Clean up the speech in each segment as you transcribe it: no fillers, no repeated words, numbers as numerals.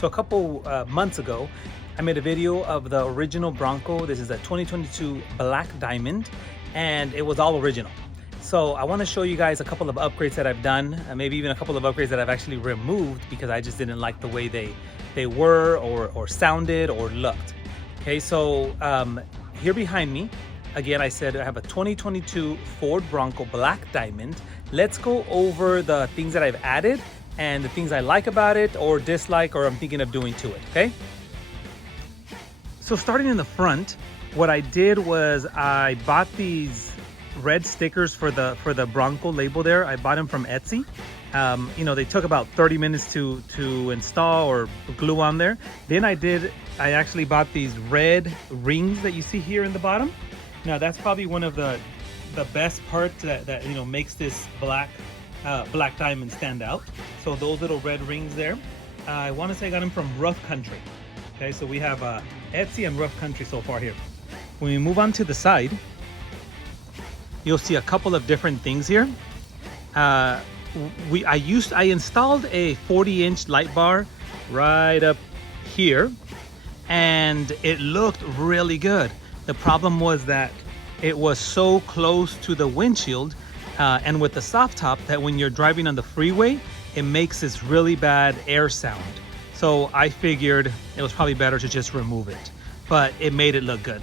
So a couple months ago, I made a video of the original Bronco. This is a 2022 Black Diamond, and it was all original. So I want to show you guys a couple of upgrades that I've done, maybe even a couple of upgrades that I've actually removed because I just didn't like the way they were or sounded or looked. Okay, so here behind me, again, I said I have a 2022 Ford Bronco Black Diamond. Let's go over the things that I've added and the things I like about it or dislike or I'm thinking of doing to it, okay? So starting in the front, what I did was I bought these red stickers for the Bronco label there. I bought them from Etsy. You know, they took about 30 minutes to install or glue on there. Then I actually bought these red rings that you see here in the bottom. Now that's probably one of the best parts that you know makes this black diamond stand out. So those little red rings there, I want to say I got them from Rough Country. Okay, so we have Etsy and Rough Country so far here. When we move on to the side, you'll see a couple of different things here. I installed a 40-inch light bar right up here, and it looked really good. The problem was that it was so close to the windshield and with the soft top that when you're driving on the freeway, it makes this really bad air sound. So I figured it was probably better to just remove it, but it made it look good.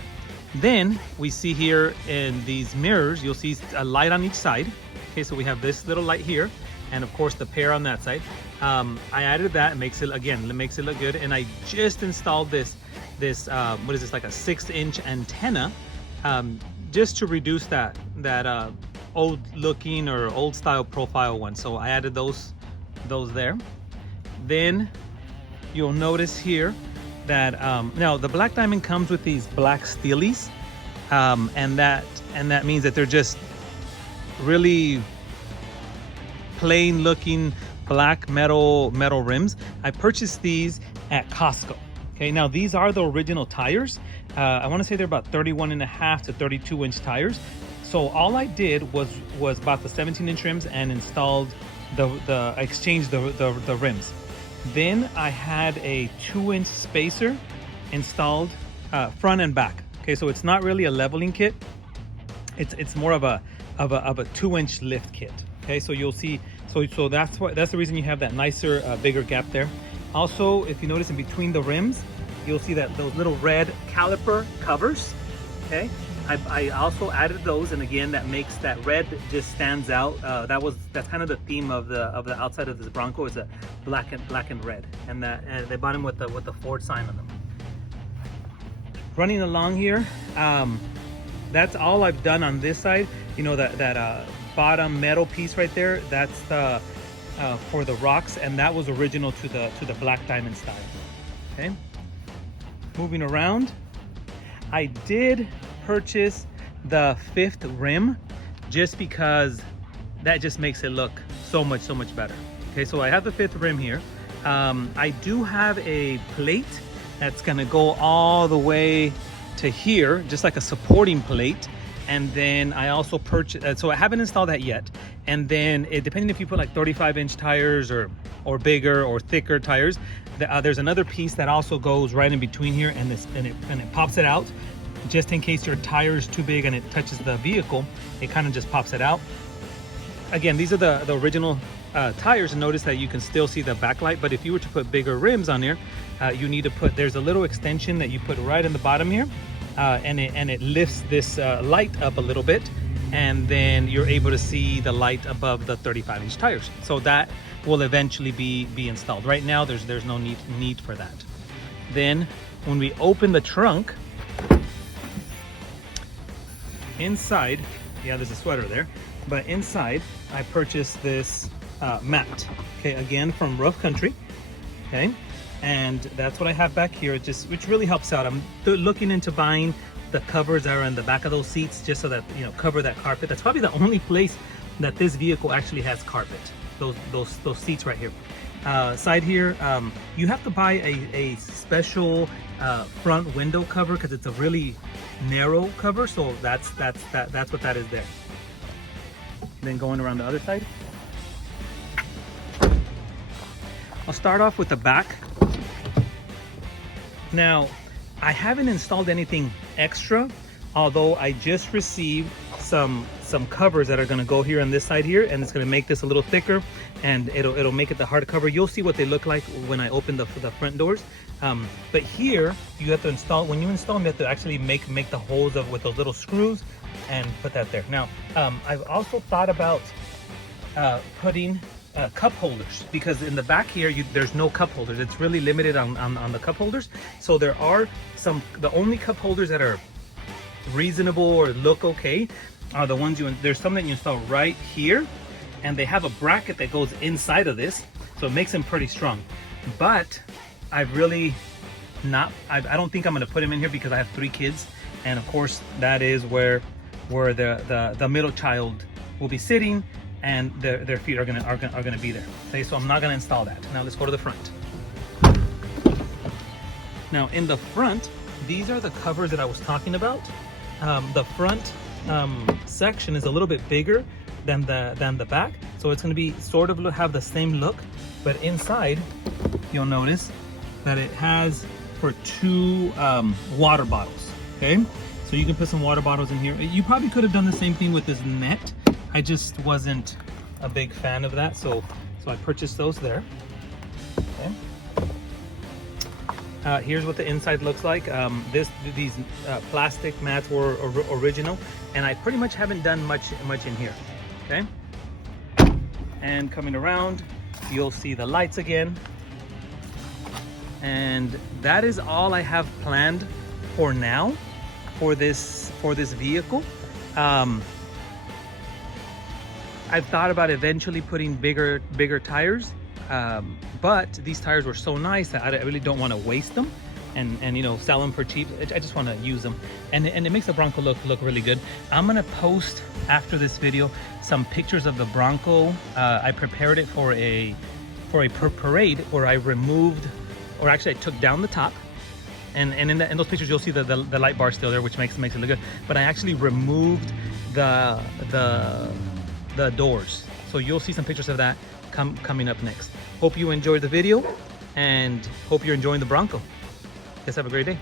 Then we see here in these mirrors, you'll see a light on each side. Okay, so we have this little light here, and of course the pair on that side. I added that. It makes it look good. And I just installed this what is this, like a 6-inch antenna, just to reduce that old looking or old style profile one. So I added those there. Then you'll notice here that now the Black Diamond comes with these black steelies, and that means that they're just really plain looking black metal rims. I purchased these at Costco. Okay, now these are the original tires. I want to say they're about 31.5 to 32-inch tires. So all I did was bought the 17-inch rims and installed exchanged the rims. Then I had a 2-inch spacer installed front and back. Okay, so it's not really a leveling kit. It's more of a 2-inch lift kit. Okay, so you'll see. So that's the reason you have that nicer, bigger gap there. Also, if you notice in between the rims, you'll see that those little red caliper covers. Okay, I also added those, and again, that makes that red just stands out. That's kind of the theme of the outside of this Bronco is a black and red, and they bought them with the Ford sign on them. Running along here, that's all I've done on this side. You know that bottom metal piece right there. That's the for the rocks, and that was original to the Black Diamond style. Okay. Moving around, I did purchase the 5th rim just because that just makes it look so much better. Okay, so I have the 5th rim here. I do have a plate that's gonna go all the way to here, just like a supporting plate. And then I also purchased, so I haven't installed that yet. And then depending if you put like 35-inch tires or bigger or thicker tires, there's another piece that also goes right in between here, and it pops it out, just in case your tire is too big and it touches the vehicle. It kind of just pops it out. Again, these are the original tires, and notice that you can still see the backlight. But if you were to put bigger rims on here, you need to there's a little extension that you put right in the bottom here. And it lifts this light up a little bit, and then you're able to see the light above the 35-inch tires. So that will eventually be installed. Right now, there's no need for that. Then when we open the trunk, inside, yeah, there's a sweater there, but inside I purchased this mat. Okay, again from Rough Country. Okay. And that's what I have back here, which really helps out. I'm looking into buying the covers that are in the back of those seats, just so that, you know, cover that carpet. That's probably the only place that this vehicle actually has carpet, those seats right here. Side here, you have to buy a special front window cover because it's a really narrow cover, so that's what that is there. Then going around the other side, I'll start off with the back. Now, I haven't installed anything extra, although I just received some covers that are going to go here on this side here, and it's going to make this a little thicker, and it'll make it the hard cover. You'll see what they look like when I open the front doors. But here you have to install, when you install them, you have to actually make the holes with those little screws and put that there. Now, I've also thought about putting cup holders, because in the back here there's no cup holders. It's really limited on the cup holders. So there are the only cup holders that are reasonable or look okay are the ones there's some that you install right here, and they have a bracket that goes inside of this, so it makes them pretty strong. But I've really not, I don't think I'm going to put them in here because I have 3 kids, and of course that is where the middle child will be sitting, and their feet are gonna be there. Okay, so I'm not gonna install that. Now let's go to the front. Now in the front, these are the covers that I was talking about. The front section is a little bit bigger than the back, so it's gonna be sort of have the same look, but inside you'll notice that it has for 2 water bottles. Okay, so you can put some water bottles in here. You probably could have done the same thing with this net. I just wasn't a big fan of that, so I purchased those there. Okay. Here's what the inside looks like. These plastic mats were original, and I pretty much haven't done much in here. Okay. And coming around, you'll see the lights again, and that is all I have planned for now for this vehicle. I've thought about eventually putting bigger tires, but these tires were so nice that I really don't want to waste them and you know, sell them for cheap. I just want to use them, and it makes the Bronco look really good. I'm gonna post after this video some pictures of the Bronco. I prepared it for a parade where I removed, or actually I took down the top, and in those pictures you'll see the light bar still there, which makes it look good. But I actually removed the doors, so you'll see some pictures of that coming up next. Hope you enjoyed the video, and hope you're enjoying the Bronco. Guys, have a great day.